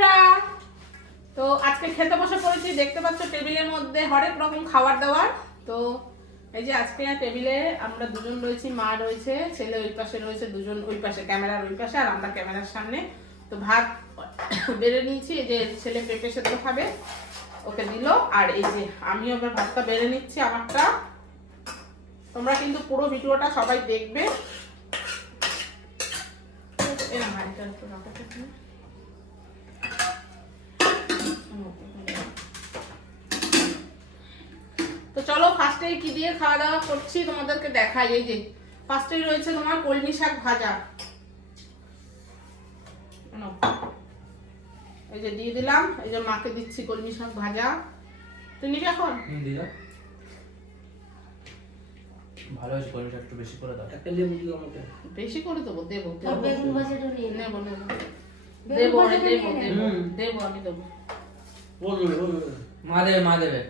বন্ধুরা তো আজকে খেতে বসে পড়েছি দেখতে পাচ্ছ টেবিলের মধ্যে হরেক রকম খাবার দাবার তো এই যে আজকে টেবিলে আমরা দুজন রয়েছি মা রয়েছে ছেলে ওই পাশে রয়েছে দুজন ওই পাশে ক্যামেরার ওই পাশে আর আমরা ক্যামেরার সামনে তো ভাত বেড়ে নিয়েছি এই যে ছেলে পেঁপে সেদ্ধ খাবে ওকে দিল আর এই যে আমিও এবার ভাতটা বেড়ে নিচ্ছি আমারটা তোমরা কিন্তু পুরো ভিডিওটা সবাই দেখবে এরম হাঁড়িটা একটু রাখো তো চলো ফার্স্টে কি দিয়ে খাওয়া দাওয়া করছি তোমাদেরকে দেখাই এই যে ফার্স্টেই রয়েছে তোমার কলমি শাক ভাজা। এই যে দিয়ে দিলাম এই যে মাকে দিচ্ছি কলমি শাক ভাজা। তুই নিবি এখন? ভালো হয়েছে কলমিটা একটু বেশি করে দাও। একটা লেবু দিও আমাকে। বেশি করে দেবো দেবো বেগুন ভাজাটা নিয়ে নে। নেব নেব। দেবো দেবো দেবো দেবো আমি দেবো। বলবে বলবে মা দেবে মা দেবে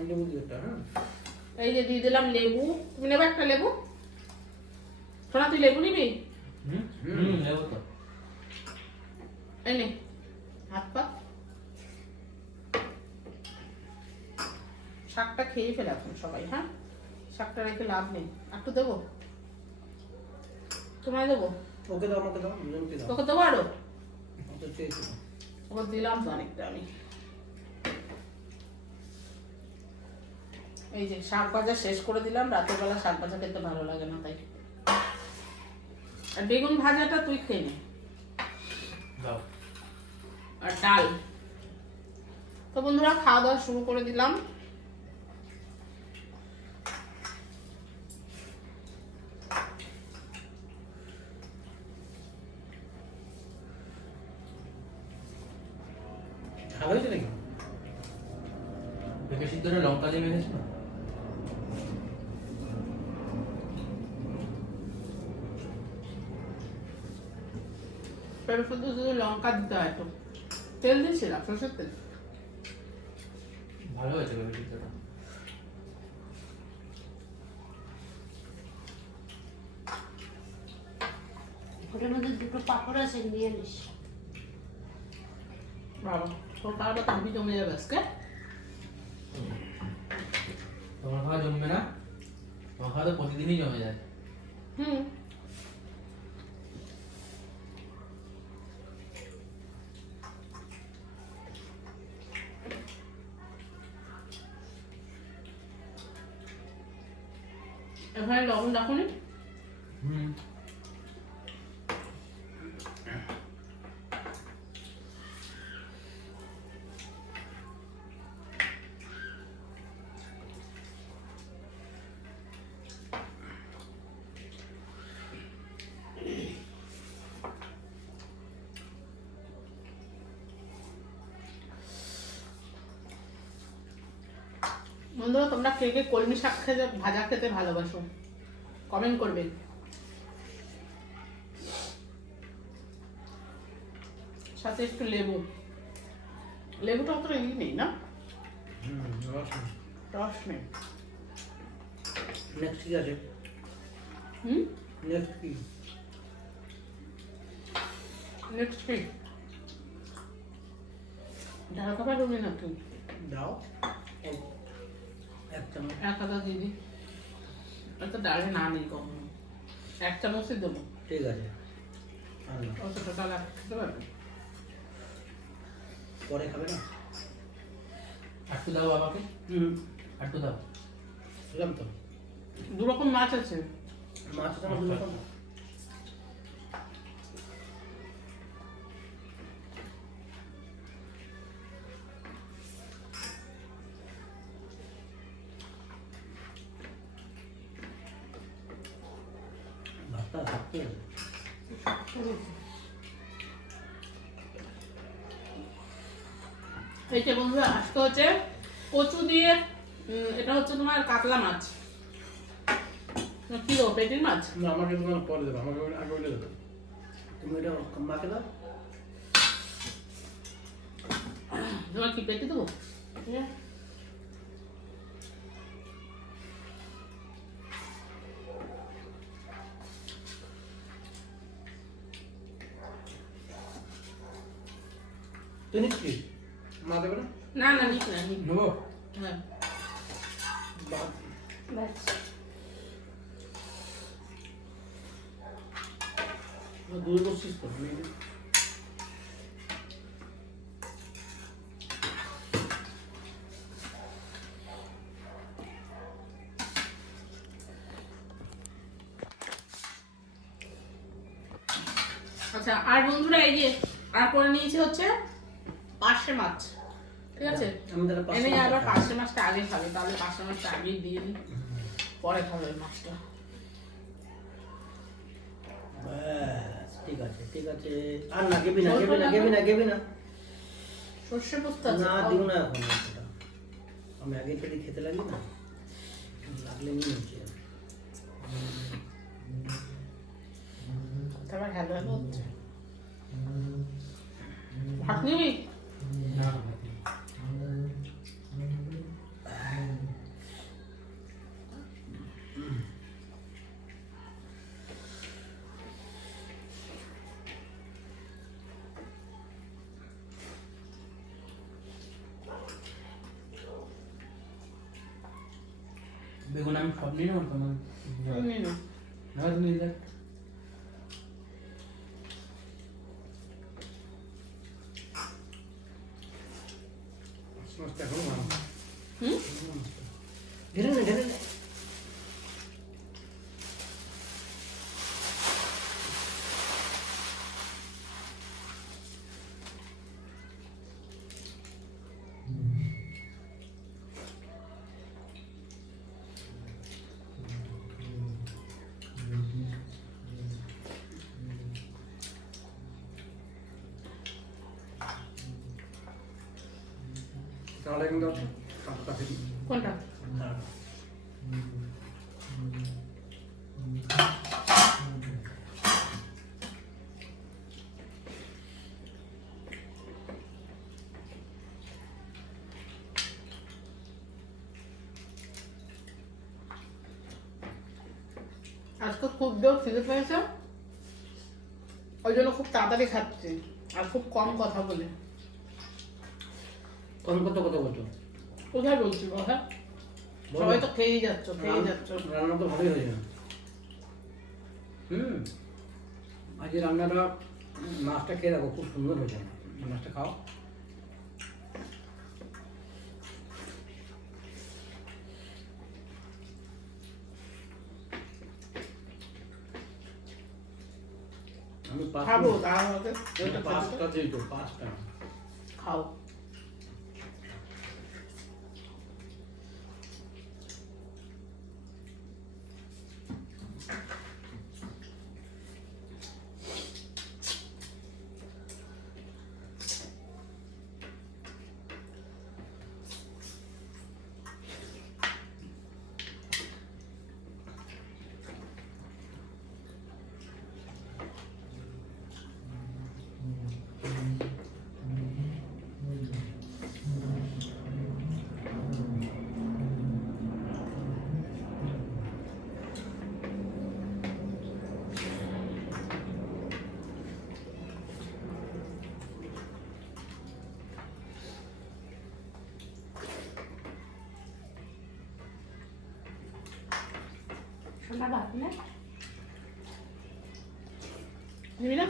লেবু একটা হ্যাঁ? এই যে দিয়ে দিলাম লেবু। তুমি নেবে একটা লেবু? সোনা তুই লেবু নিবি? হুম হুম। দেবো তো। এই নে হাত পা। শাকটা খেয়ে ফেলে এখন সবাই হ্যাঁ? শাকটা রেখে লাভ নেই। একটু দেবো? তোমায় দেবো? ওকে দাও আমাকে দাও দুজনকে দাও। তোকে দেবো আরও? ওকে দিলাম তো অনেকটা আমি। এই যে শাক ভাজা শেষ করে দিলাম রাতের বেলা শাক ভাজা খেতে ভালো লাগে না তাই। আর বেগুন ভাজাটা তুই খেয়ে নে। আর ডাল। তো বন্ধুরা খাওয়া দাওয়া শুরু করে দিলাম ভালো হয়েছে নাকি পেঁপে সিদ্ধরে লঙ্কা দিয়ে মেখেছি না পেঁপে শুধু শুধু লঙ্কা দিতে হয় তো। তেল দিয়েছিলাম সরষের তেল। ভালো হয়েছে পেঁপে ওটার মধ্যে দুটো পাপড় আছে নিয়ে নিস। বাবা তোর খাওয়াটা তাহবি জমে যাবে আজকে। তোমার খাওয়া জমবে না? তোমার খাওয়া তো প্রতিদিনই জমে যায়। হুম। এখানে লবণ রাখুন হুম। বন্ধুরা তোমরা কে কে কলমি শাক খেতে ভাজা খেতে ভালোবাসো? কমেন্ট করবে। সাথে একটু লেবু। লেবুটা অত ই নেই না? রস নেই। নেক্সট কি আছে। হুম? নেক্সট কি নেক্সট কি ঢাল খাবার রুমে না তুই। দাও। এক এক চামচ এক হাতা দিয়ে দি এত ডালে না নেই কখনো। এক চামচই দেবো। ঠিক আছে। অতটা ডাল খেতে পারবে? পরে খাবে না? একটু দাও হুম। একটু দাও। বুঝলাম তো। দু রকম মাছ আছে। মাছ তো দু দুটো ভাতটা থাকতে হবে এই যে বন্ধুরা আজকে হচ্ছে কচু দিয়ে এটা হচ্ছে তোমার কাতলা মাছ। না, কি দেবো পেটির মাছ? না আমাকে তোমার পরে দেবো আমাকে আগে ওটা দেবো। তুমি এটা মাকে দাও। তোমার কি পেটি দেবো? তুই কি? মা দেবে না? না না নিক না নিক নেব? হ্যাঁ। বসছিস তো আচ্ছা আর বন্ধুরা এই যে আর করে নিয়েছি হচ্ছে পার্শে মাছ। ঠিক আছে? এনে আবার পার্শে মাছটা আগে খাবে তাহলে পার্শে মাছটা আগেই দিয়ে দিই। পরে খাবে মাছটা। ঠিক আছে ঠিক আছে। আর না গেবি না গেবি না গেবি না গেবি না। সর্ষে পোস্ত না দিও না এখন। আমি আগে থেকে খেতে লাগি না? লাগলে নিয়ে নিচ্ছি তারপর হ্যালো হ্যালো ভাত নিবি না বেগুন আমি সব নিয়ে নেব তোমার নিয়ে নাও। না তুমি দেখ মাছটা এখন ভালো। হুম ঢেলে নে ঢেলে নে তাহলে কিন্তু কাছে কোনটা? আজকে খুব জোর খিদে পেয়েছে। ওই জন্য খুব তাড়াতাড়ি খাচ্ছি। আর খুব কম কথা বলে। কোন কত কথা বলছো কোথায় বলছি কথা। সবাই তো খেয়েই যাচ্ছ খেয়েই যাচ্ছ রান্না তো ভালোই হয়েছে হুম আজকে রান্নাটা মাছটা খেয়ে দেখো খুব সুন্দর হয়েছে মাছটা খাও আমি পাঁচটা খাব পাঁচটা দিই তো পাঁচটা খাও সোনা ভাত না নিবি না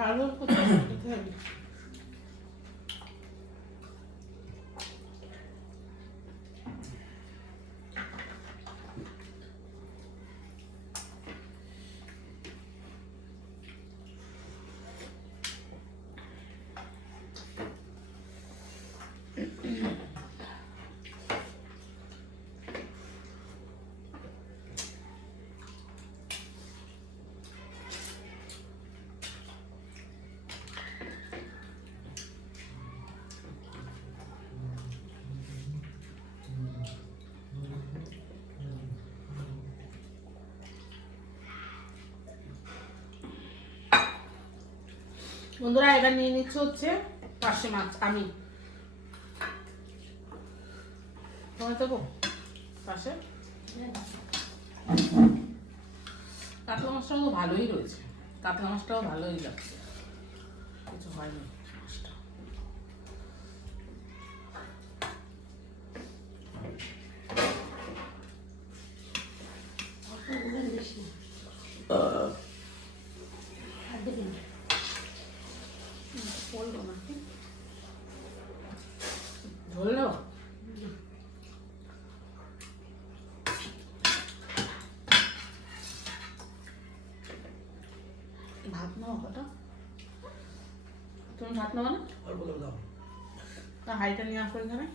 আরও কোথায় কোথায় যাবি? বন্ধুরা, এবার নিয়ে নিচ্ছে হচ্ছে পার্শে মাছ, আমি। কাতলা মাছটাও ভালোই রয়েছে। কাতলা মাছটাও ভালোই লাগছে। কিছু হয়নি মাছটা অল্প দিবেন দিস না আর দিবি না বলল নাকি ধরলো ভাত নাও কটা তুমি না? অল্প করে দাও। তা হাইটা নিয়ে আসো এখানে।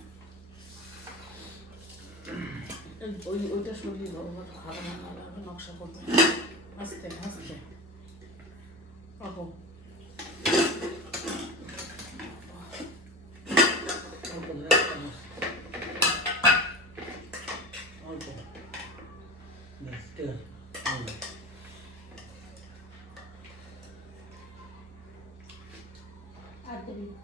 ওই ওইটা সরিয়ে দাও ওটা রান্না নকশা করবে আস্তে আস্তে পাবো। অল্প করে এক চামচ। অল্প ব্যাস ঠিক আছে হয়ে গেল। আর দিবি না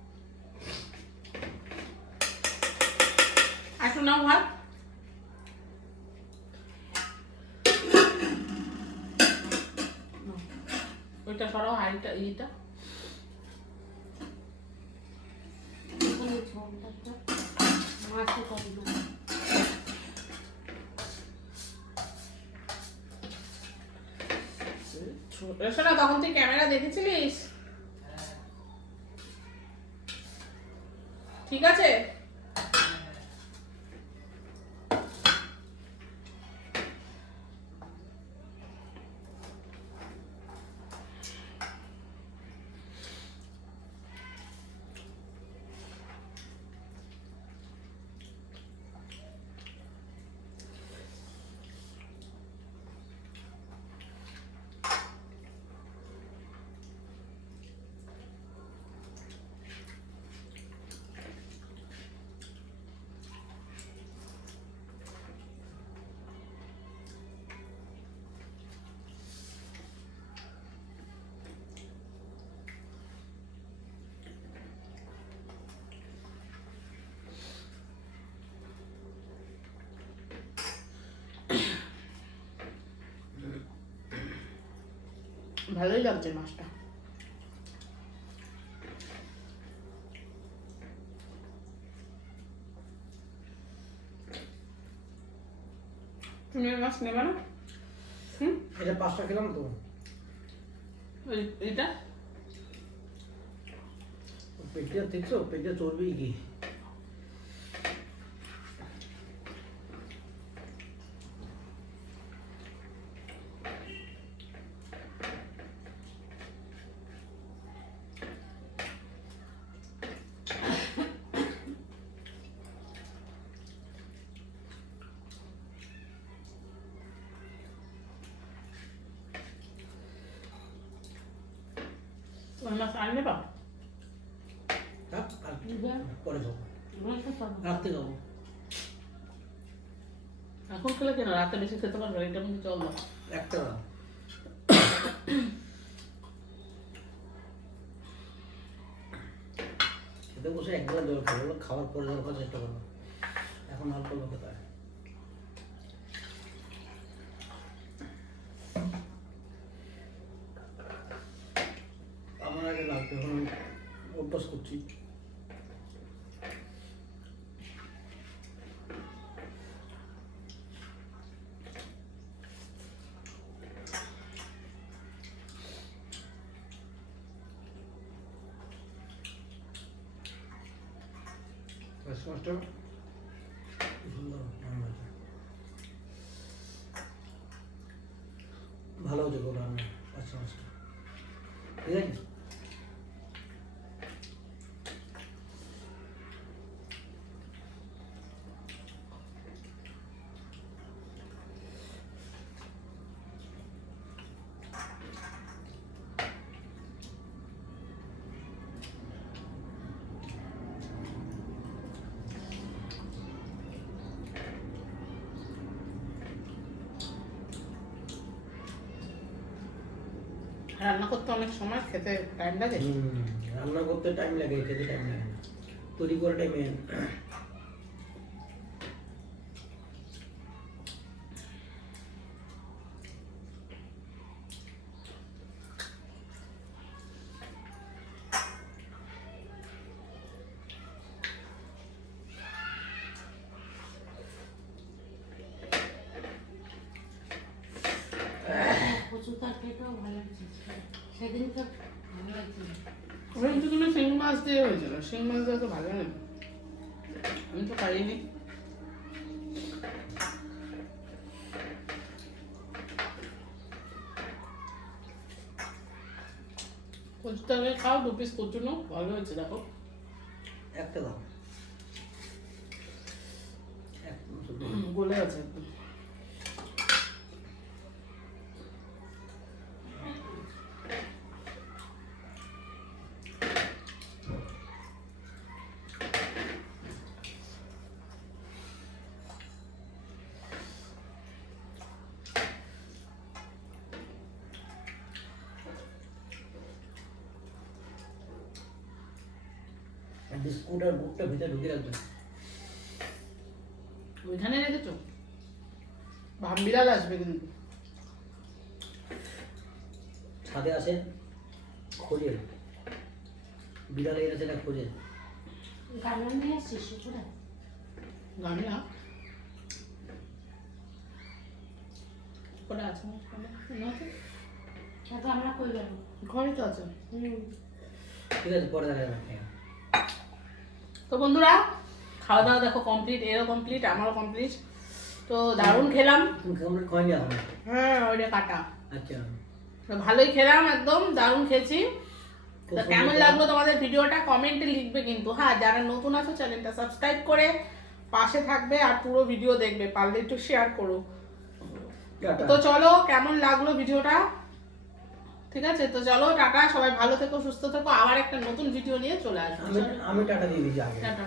একটু নাও ভাত নাও। ওইটা সরাও হাইটা ইটা করি তখন তুই ক্যামেরা দেখেছিলিস? ঠিক আছে ভালোই লাগছে মাছটা। তুমি মাছ নেবে না? হুম? এটা পাঁচটা খেলাম তো। ওই এটা পেটে দেখছ পেটে চর্বি কি ওই মাছ আর নেবা থাক, আর দিবে পরে খাব মাছে খাব রাত্রে খাব এখন খেলে কেন? রাতে বেশি খেতে পারবে এটা কিন্তু চল না। একটা না খেতে বসে এক গ্লাস জল খাব খাওয়ার পরে জল খাওয়ার চেষ্টা করব। এখন অল্প লোকে খেতে হয় আমার আগে লাগবে এখন আমি অভ্যাস করছি পাঁচ সুন্দর রান্না ভালো হচ্ছে গো রান্না মাসটা ঠিক আছে? রান্না করতে অনেক সময় খেতে টাইম লাগে। রান্না করতে টাইম লাগে খেতে টাইম লাগে তৈরি করে টাইমে সেদিন তো কিন্তু তুমি শিং মাছ দিয়ে হয়েছিল। শিং মাছ দিয়ে তো ভালো লাগে আমি তো খাইনি। কচুটাকে খাও দু পিস কচু নাও ভালো হয়েছে দেখো। একটা দাও। গলে আছে। একদম বিস্কুট আর বুটটা ভিতরে ঢুকে রাখবে। ওইখানে রেখেছো? ভাব বিড়াল আসবে কিন্তু। ছাদে আসে খোঁজে। বিড়ালে না খোঁজে। নিয়ে আছে না? না আছে? তারপর আমরা কই ঘরে তো আছে। ঠিক আছে পরে দেখা যাবে তো বন্ধুরা খাওয়া দাওয়া দেখো কমপ্লিট এরও কমপ্লিট আমারও কমপ্লিট তো দারুণ খেলাম। হ্যাঁ ওইটা কাটা। আচ্ছা। ভালোই খেলাম একদম দারুণ খেয়েছি তো কেমন লাগল তোমাদের ভিডিওটা? কমেন্টে লিখবে কিন্তু। হ্যাঁ যারা নতুন আছো চ্যানেলটা সাবস্ক্রাইব করে পাশে থাকবে আর পুরো ভিডিও দেখবে। পারলে একটু শেয়ার করো। তো চলো কেমন লাগল ভিডিওটা? ঠিক আছে? তো চলো টাটা সবাই ভালো থেকো সুস্থ থেকো। আবার একটা নতুন ভিডিও নিয়ে চলে আসব। আমি টাকা দিয়ে দিই আগে। টাটা।